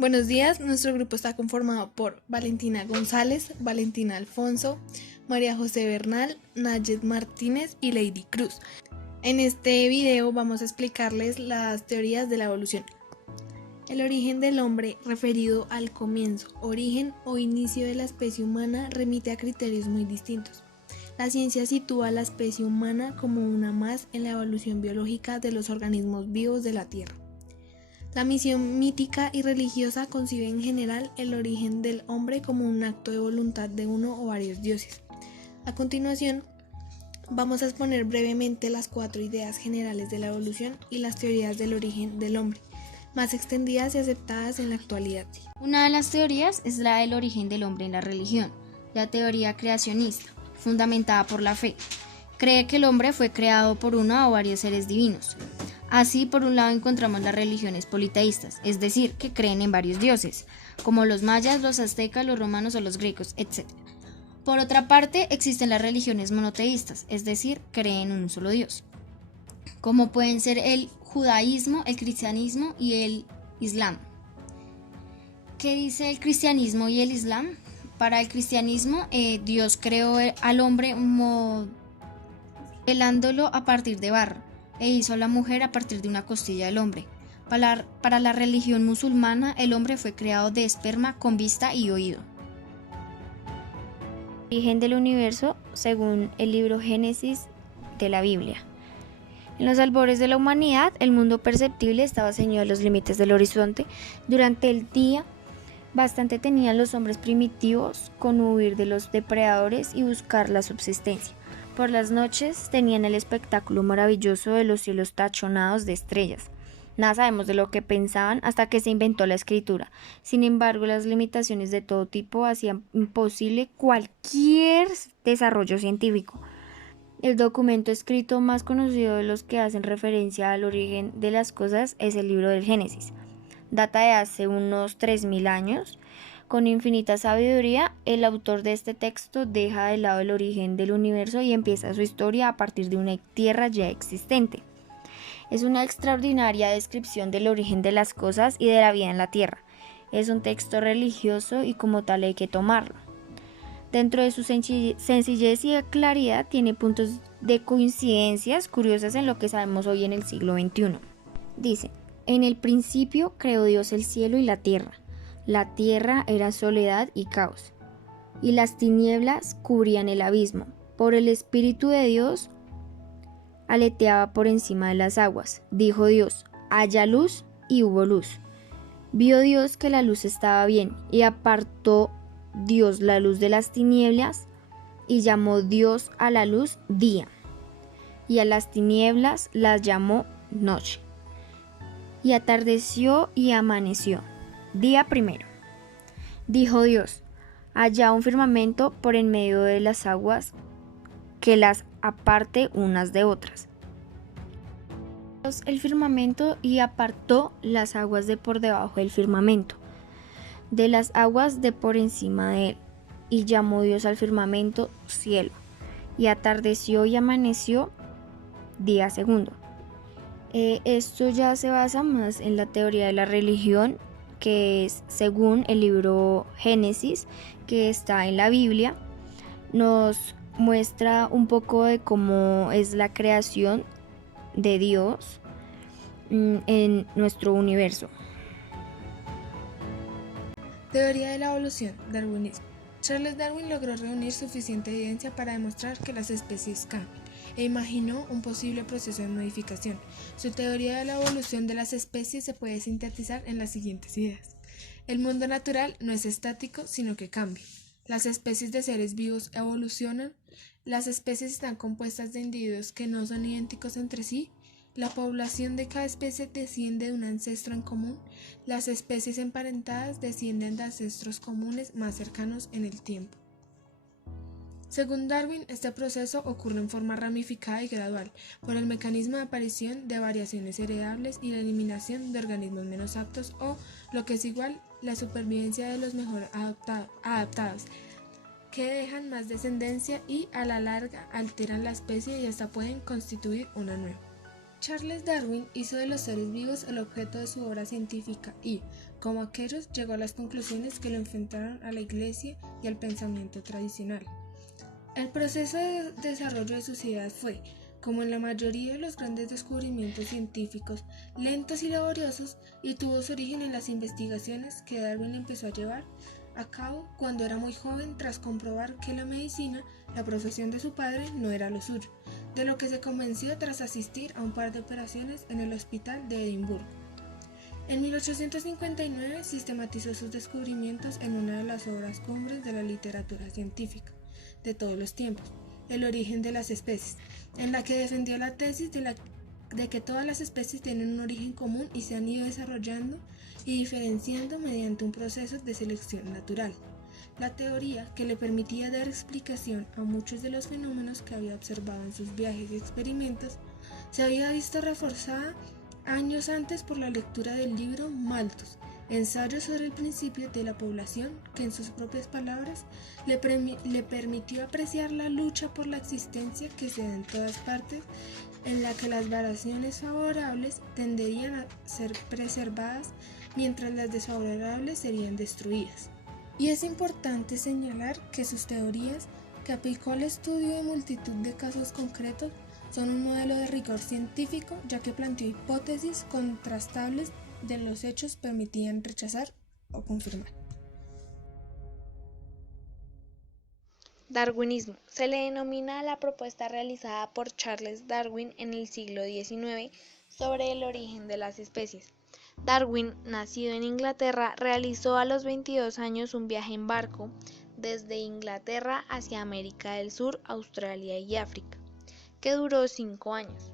Buenos días, nuestro grupo está conformado por Valentina González, Valentina Alfonso, María José Bernal, Nayet Martínez y Lady Cruz. En este video vamos a explicarles las teorías de la evolución. El origen del hombre, referido al comienzo, origen o inicio de la especie humana, remite a criterios muy distintos. La ciencia sitúa a la especie humana como una más en la evolución biológica de los organismos vivos de la Tierra. La misión mítica y religiosa concibe en general el origen del hombre como un acto de voluntad de uno o varios dioses. A continuación, vamos a exponer brevemente las 4 ideas generales de la evolución y las teorías del origen del hombre, más extendidas y aceptadas en la actualidad. Una de las teorías es la del origen del hombre en la religión, la teoría creacionista, fundamentada por la fe. Cree que el hombre fue creado por uno o varios seres divinos. Así, por un lado encontramos las religiones politeístas, es decir, que creen en varios dioses, como los mayas, los aztecas, los romanos o los griegos, etc. Por otra parte, existen las religiones monoteístas, es decir, creen en un solo dios, como pueden ser el judaísmo, el cristianismo y el islam. ¿Qué dice el cristianismo y el islam? Para el cristianismo, Dios creó al hombre modelándolo a partir de barro, e hizo a la mujer a partir de una costilla del hombre. Para la religión musulmana, el hombre fue creado de esperma con vista y oído. Origen del universo según el libro Génesis de la Biblia. En los albores de la humanidad, el mundo perceptible estaba ceñido a los límites del horizonte. Durante el día, bastante tenían los hombres primitivos con huir de los depredadores y buscar la subsistencia. Por las noches tenían el espectáculo maravilloso de los cielos tachonados de estrellas. Nada sabemos de lo que pensaban hasta que se inventó la escritura. Sin embargo, las limitaciones de todo tipo hacían imposible cualquier desarrollo científico. El documento escrito más conocido de los que hacen referencia al origen de las cosas es el libro del Génesis. Data de hace unos 3000 años. Con infinita sabiduría, el autor de este texto deja de lado el origen del universo y empieza su historia a partir de una tierra ya existente. Es una extraordinaria descripción del origen de las cosas y de la vida en la tierra. Es un texto religioso y como tal hay que tomarlo. Dentro de su sencillez y claridad tiene puntos de coincidencias curiosas en lo que sabemos hoy en el siglo XXI. Dice: en el principio creó Dios el cielo y la tierra. La tierra era soledad y caos, y las tinieblas cubrían el abismo. Por el Espíritu de Dios aleteaba por encima de las aguas. Dijo Dios: haya luz, y hubo luz. Vio Dios que la luz estaba bien, y apartó Dios la luz de las tinieblas, y llamó Dios a la luz día, y a las tinieblas las llamó noche. Y atardeció y amaneció. Día primero. Dijo Dios: haya un firmamento por en medio de las aguas, que las aparte unas de otras. Dios el firmamento y apartó las aguas de por debajo del firmamento, de las aguas de por encima de él, y llamó Dios al firmamento cielo. Y atardeció y amaneció. Día segundo. Esto ya se basa más en la teoría de la religión, que es según el libro Génesis, que está en la Biblia. Nos muestra un poco de cómo es la creación de Dios en nuestro universo. Teoría de la evolución, darwinismo. Charles Darwin logró reunir suficiente evidencia para demostrar que las especies cambian e imaginó un posible proceso de modificación. Su teoría de la evolución de las especies se puede sintetizar en las siguientes ideas. El mundo natural no es estático, sino que cambia. Las especies de seres vivos evolucionan. Las especies están compuestas de individuos que no son idénticos entre sí. La población de cada especie desciende de un ancestro en común. Las especies emparentadas descienden de ancestros comunes más cercanos en el tiempo. Según Darwin, este proceso ocurre en forma ramificada y gradual, por el mecanismo de aparición de variaciones heredables y la eliminación de organismos menos aptos o, lo que es igual, la supervivencia de los mejor adaptados, que dejan más descendencia y, a la larga, alteran la especie y hasta pueden constituir una nueva. Charles Darwin hizo de los seres vivos el objeto de su obra científica y, como aquellos, llegó a las conclusiones que lo enfrentaron a la Iglesia y al pensamiento tradicional. El proceso de desarrollo de sus ideas fue, como en la mayoría de los grandes descubrimientos científicos, lentos y laboriosos, y tuvo su origen en las investigaciones que Darwin empezó a llevar a cabo cuando era muy joven, tras comprobar que la medicina, la profesión de su padre, no era lo suyo, de lo que se convenció tras asistir a un par de operaciones en el hospital de Edimburgo. En 1859 sistematizó sus descubrimientos en una de las obras cumbres de la literatura científica de todos los tiempos, El origen de las especies, en la que defendió la tesis de que todas las especies tienen un origen común y se han ido desarrollando y diferenciando mediante un proceso de selección natural. La teoría que le permitía dar explicación a muchos de los fenómenos que había observado en sus viajes y experimentos se había visto reforzada años antes por la lectura del libro Malthus, Ensayo sobre el principio de la población, que en sus propias palabras le permitió apreciar la lucha por la existencia que se da en todas partes, en la que las variaciones favorables tenderían a ser preservadas mientras las desfavorables serían destruidas. Y es importante señalar que sus teorías, que aplicó al estudio de multitud de casos concretos, son un modelo de rigor científico, ya que planteó hipótesis contrastables de los hechos permitían rechazar o confirmar. Darwinismo. Se le denomina a la propuesta realizada por Charles Darwin en el siglo XIX sobre el origen de las especies. Darwin, nacido en Inglaterra, realizó a los 22 años un viaje en barco desde Inglaterra hacia América del Sur, Australia y África, que duró 5 años.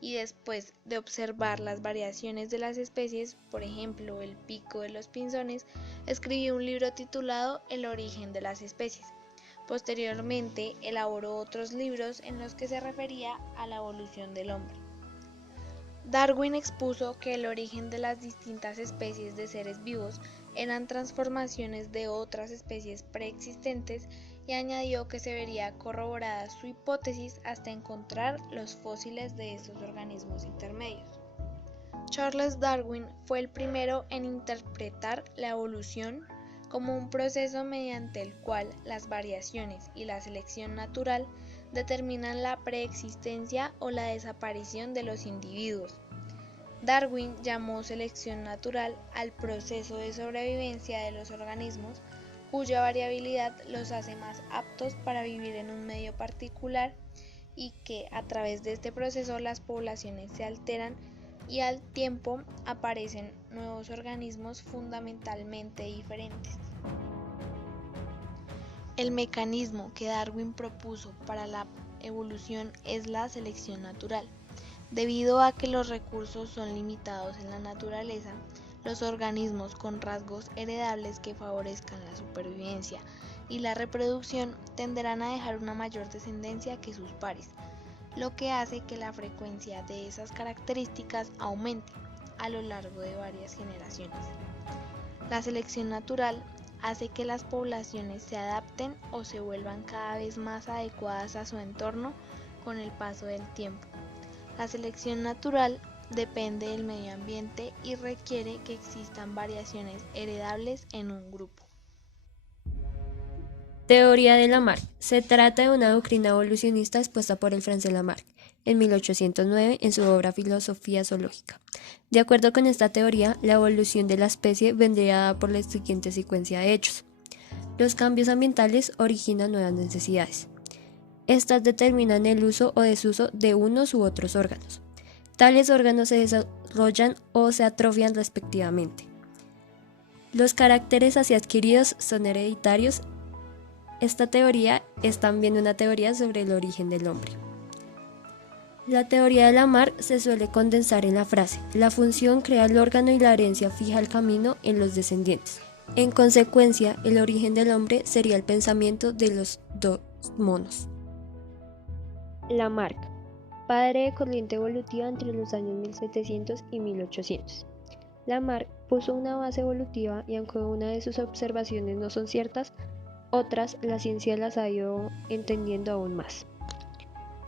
Y después de observar las variaciones de las especies, por ejemplo el pico de los pinzones, escribió un libro titulado El origen de las especies. Posteriormente elaboró otros libros en los que se refería a la evolución del hombre. Darwin expuso que el origen de las distintas especies de seres vivos eran transformaciones de otras especies preexistentes y añadió que se vería corroborada su hipótesis hasta encontrar los fósiles de estos organismos intermedios. Charles Darwin fue el primero en interpretar la evolución como un proceso mediante el cual las variaciones y la selección natural determinan la preexistencia o la desaparición de los individuos. Darwin llamó selección natural al proceso de sobrevivencia de los organismos cuya variabilidad los hace más aptos para vivir en un medio particular y que a través de este proceso las poblaciones se alteran y al tiempo aparecen nuevos organismos fundamentalmente diferentes. El mecanismo que Darwin propuso para la evolución es la selección natural. Debido a que los recursos son limitados en la naturaleza, los organismos con rasgos heredables que favorezcan la supervivencia y la reproducción tenderán a dejar una mayor descendencia que sus pares, lo que hace que la frecuencia de esas características aumente a lo largo de varias generaciones. La selección natural hace que las poblaciones se adapten o se vuelvan cada vez más adecuadas a su entorno con el paso del tiempo. La selección natural depende del medio ambiente y requiere que existan variaciones heredables en un grupo. Teoría de Lamarck. Se trata de una doctrina evolucionista expuesta por el francés Lamarck en 1809 en su obra Filosofía zoológica. De acuerdo con esta teoría, la evolución de la especie vendría dada por la siguiente secuencia de hechos. Los cambios ambientales originan nuevas necesidades. Estas determinan el uso o desuso de unos u otros órganos. Tales órganos se desarrollan o se atrofian respectivamente. Los caracteres así adquiridos son hereditarios. Esta teoría es también una teoría sobre el origen del hombre. La teoría de Lamarck se suele condensar en la frase: la función crea el órgano y la herencia fija el camino en los descendientes. En consecuencia, el origen del hombre sería el pensamiento de los dos monos. Lamarck, padre de corriente evolutiva entre los años 1700 y 1800. Lamarck puso una base evolutiva y aunque una de sus observaciones no son ciertas, otras la ciencia las ha ido entendiendo aún más.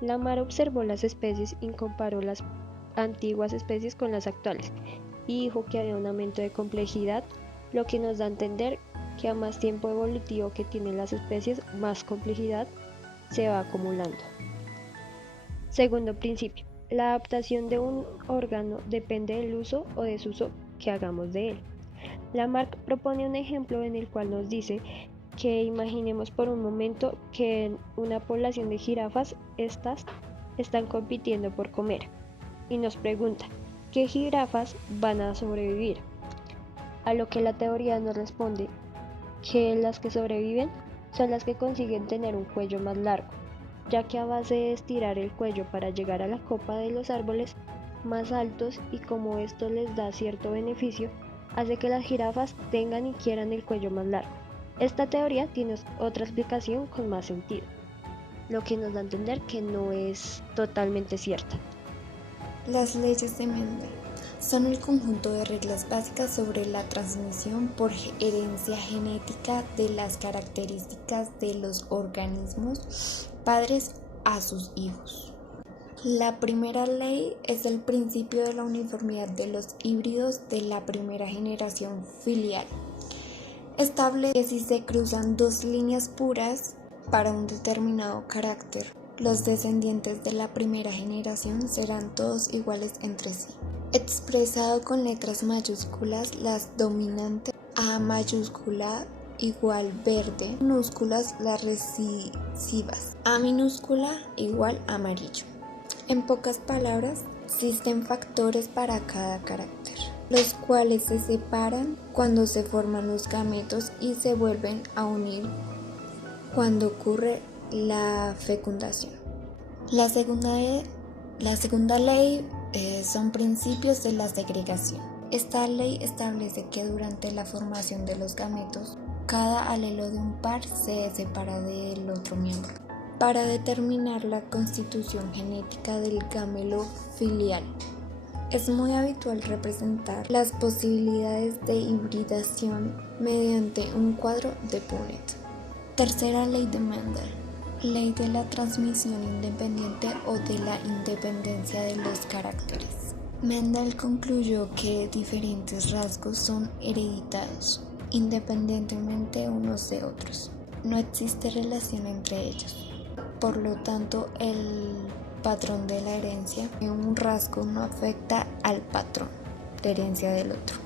Lamarck observó las especies y comparó las antiguas especies con las actuales y dijo que había un aumento de complejidad, lo que nos da a entender que a más tiempo evolutivo que tienen las especies, más complejidad se va acumulando. Segundo principio, la adaptación de un órgano depende del uso o desuso que hagamos de él. Lamarck propone un ejemplo en el cual nos dice que imaginemos por un momento que en una población de jirafas estas están compitiendo por comer y nos pregunta, ¿qué jirafas van a sobrevivir? A lo que la teoría nos responde que las que sobreviven son las que consiguen tener un cuello más largo, ya que a base de estirar el cuello para llegar a la copa de los árboles más altos y como esto les da cierto beneficio, hace que las jirafas tengan y quieran el cuello más largo. Esta teoría tiene otra explicación con más sentido, lo que nos da a entender que no es totalmente cierta. Las leyes de Mendel son el conjunto de reglas básicas sobre la transmisión por herencia genética de las características de los organismos padres a sus hijos. La primera ley es el principio de la uniformidad de los híbridos de la primera generación filial. Establece que si se cruzan dos líneas puras para un determinado carácter, los descendientes de la primera generación serán todos iguales entre sí. Expresado con letras mayúsculas, las dominantes A mayúscula igual verde, minúsculas las recesivas, A minúscula igual amarillo. En pocas palabras, existen factores para cada carácter, los cuales se separan cuando se forman los gametos y se vuelven a unir cuando ocurre la fecundación. La segunda ley son principios de la segregación. Esta ley establece que durante la formación de los gametos, cada alelo de un par se separa del otro miembro. Para determinar la constitución genética del gamelo filial, es muy habitual representar las posibilidades de hibridación mediante un cuadro de Punnett. Tercera ley de Mendel, ley de la transmisión independiente o de la independencia de los caracteres. Mendel concluyó que diferentes rasgos son hereditados, independientemente unos de otros. No existe relación entre ellos. Por lo tanto, el patrón de la herencia de un rasgo no afecta al patrón de herencia del otro.